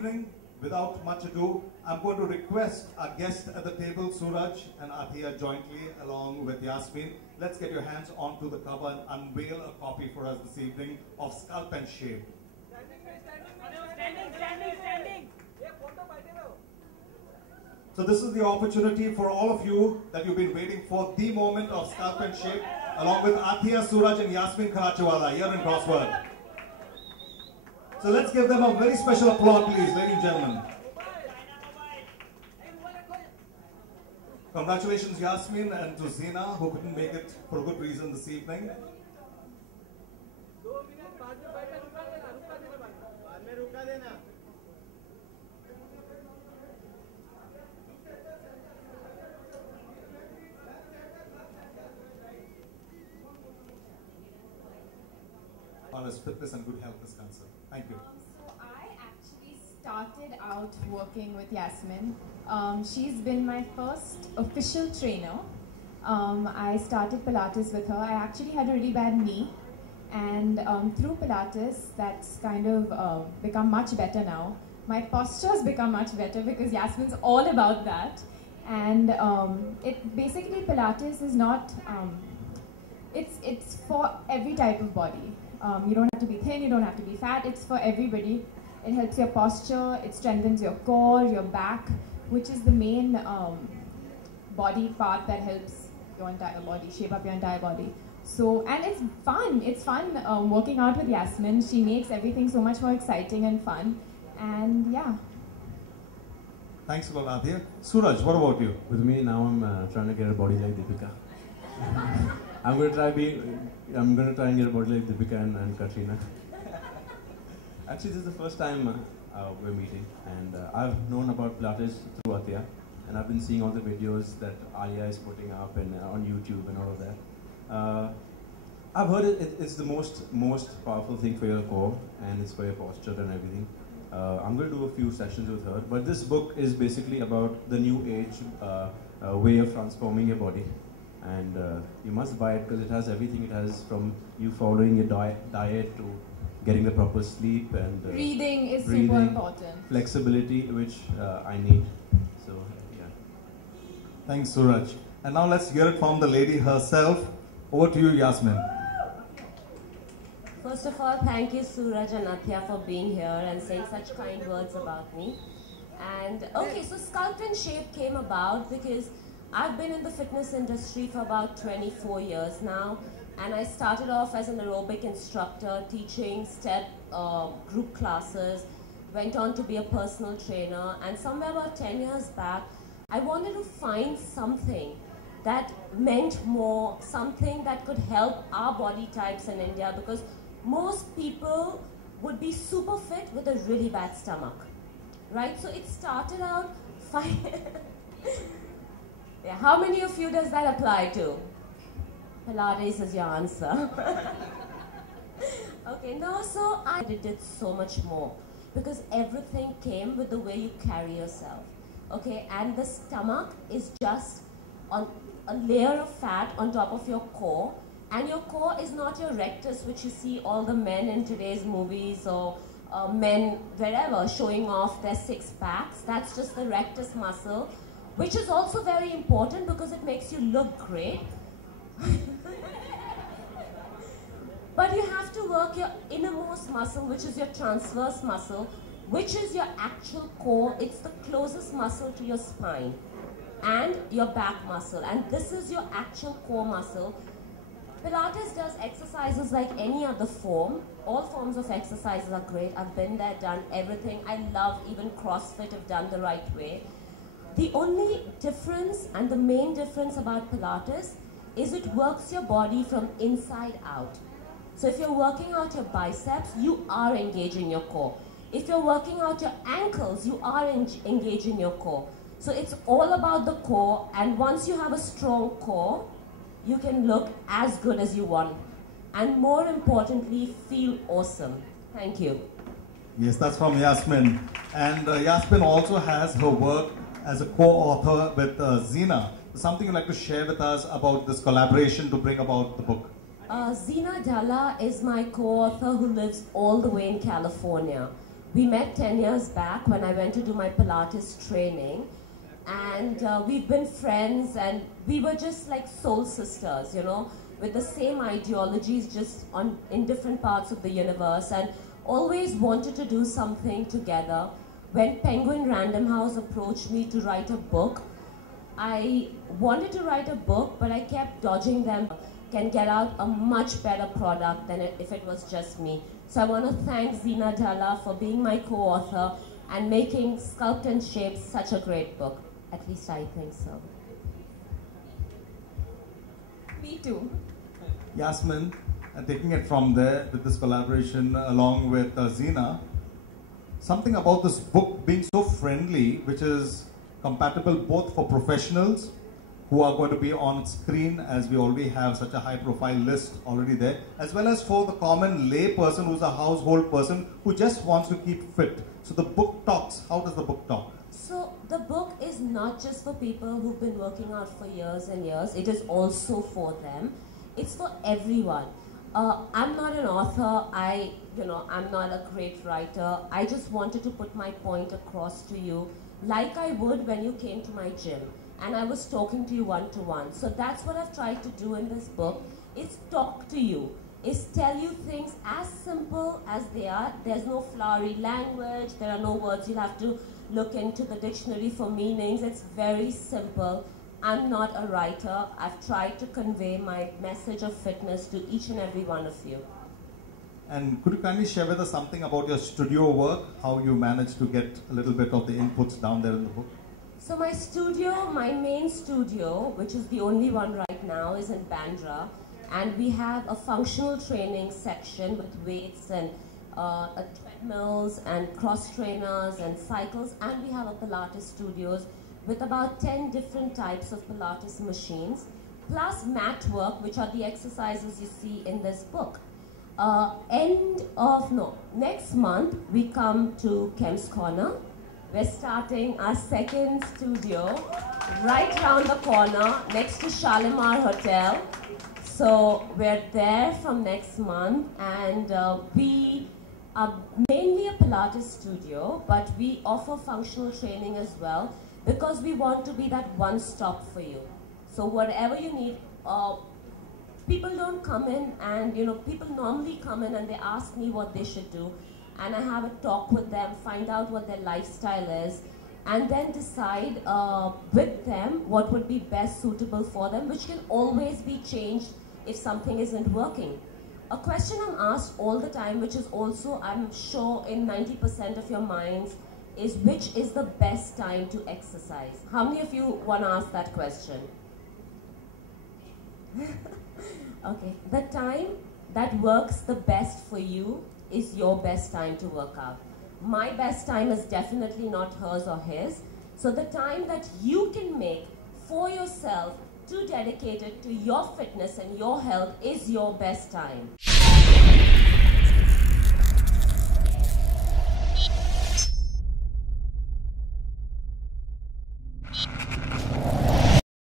evening, without much ado, I'm going to request our guest at the table, Suraj and Athiya, jointly along with Yasmin. Let's get your hands onto the cover and unveil a copy for us this evening of Sculpt and Shape. Standing. So this is the opportunity for all of you that you've been waiting for, the moment of Sculpt and Shape, along with Athiya, Suraj and Yasmin Karachiwala here in Crossword. So let's give them a very special applause, please, ladies and gentlemen. Congratulations, Yasmin, and to Zina, who couldn't make it for a good reason this evening. As fitness and good health is concerned. Thank you. So I actually started out working with Yasmin. She's been my first official trainer. I started Pilates with her. I actually had a really bad knee, and through Pilates, that's kind of become much better now. My posture's become much better because Yasmin's all about that. And basically Pilates is not, it's for every type of body. You don't have to be thin, you don't have to be fat, it's for everybody. It helps your posture, it strengthens your core, your back, which is the main body part that helps your entire body, shape up your entire body. So, and it's fun working out with Yasmin. She makes everything so much more exciting and fun, and yeah. Thanks a lot, Athiya. Suraj, what about you? With me now, I'm trying to get a body like Deepika. I'm going to try and get a body like Deepika and Katrina. Actually, this is the first time we're meeting, and I've known about Pilates through Athiya, and I've been seeing all the videos that Alia is putting up and on YouTube and all of that. I've heard it's the most powerful thing for your core, and it's for your posture and everything. I'm going to do a few sessions with her, but this book is basically about the new age way of transforming your body. And you must buy it because it has everything. It has from you following your diet to getting the proper sleep and breathing is super important. Flexibility, which I need. So yeah. Thanks, Suraj. And now let's hear it from the lady herself. Over to you, Yasmin. First of all, thank you, Suraj and Athiya, for being here and saying such kind words about me. And okay, so Sculpt and Shape came about because I've been in the fitness industry for about 24 years now, and I started off as an aerobic instructor teaching step group classes, went on to be a personal trainer, and somewhere about 10 years back, I wanted to find something that meant more, something that could help our body types in India, because most people would be super fit with a really bad stomach, right? So it started out fine. Yeah, how many of you does that apply to? Pilates is your answer. Okay, no, so I did so much more because everything came with the way you carry yourself. Okay, and the stomach is just on a layer of fat on top of your core, and your core is not your rectus, which you see all the men in today's movies or men wherever showing off their six packs. That's just the rectus muscle, which is also very important because it makes you look great. But you have to work your innermost muscle, which is your transverse muscle, which is your actual core. It's the closest muscle to your spine and your back muscle, and this is your actual core muscle. Pilates does exercises like any other form. All forms of exercises are great. I've been there, done everything. I love even CrossFit if done the right way. The only difference and the main difference about Pilates is it works your body from inside out. So if you're working out your biceps, you are engaging your core. If you're working out your ankles, you are engaging your core. So it's all about the core, and once you have a strong core, you can look as good as you want. And more importantly, feel awesome. Thank you. Yes, that's from Yasmin. And Yasmin also has her work as a co-author with Zina. Something you'd like to share with us about this collaboration to bring about the book? Zina Dalla is my co-author who lives all the way in California. We met 10 years back when I went to do my Pilates training. And we've been friends, and we were just like soul sisters, you know, with the same ideologies, just in different parts of the universe, and always wanted to do something together. When Penguin Random House approached me to write a book, I wanted to write a book, but I kept dodging them. Can get out a much better product than if it was just me. So I want to thank Zina Dhalla for being my co-author and making Sculpt and Shape such a great book. At least I think so. Me too. Yasmin, and taking it from there with this collaboration along with Zina, something about this book being so friendly, which is compatible both for professionals who are going to be on screen, as we already have such a high profile list already there, as well as for the common lay person who's a household person who just wants to keep fit. So the book talks. How does the book talk? So the book is not just for people who've been working out for years and years. It is also for them. It's for everyone. I'm not an author. I'm not a great writer. I just wanted to put my point across to you, like I would when you came to my gym and I was talking to you one-to-one. So that's what I've tried to do in this book, is talk to you, is tell you things as simple as they are. There's no flowery language. There are no words you'll have to look into the dictionary for meanings. It's very simple. I'm not a writer. I've tried to convey my message of fitness to each and every one of you. And could you kindly share with us something about your studio work, how you managed to get a little bit of the inputs down there in the book? So my studio, my main studio, which is the only one right now, is in Bandra. And we have a functional training section with weights and treadmills and cross trainers and cycles, and we have a Pilates studios with about 10 different types of Pilates machines, plus mat work, which are the exercises you see in this book. Next month we come to Kem's Corner. We're starting our second studio right around the corner next to Shalimar Hotel. So we're there from next month, and we are mainly a Pilates studio, but we offer functional training as well, because we want to be that one-stop for you. So whatever you need, people don't come in and, people normally come in and they ask me what they should do, and I have a talk with them, find out what their lifestyle is, and then decide with them what would be best suitable for them, which can always be changed if something isn't working. A question I'm asked all the time, which is also, I'm sure, in 90% of your minds, is which is the best time to exercise? How many of you want to ask that question? Okay, the time that works the best for you is your best time to work out. My best time is definitely not hers or his. So the time that you can make for yourself to dedicate it to your fitness and your health is your best time.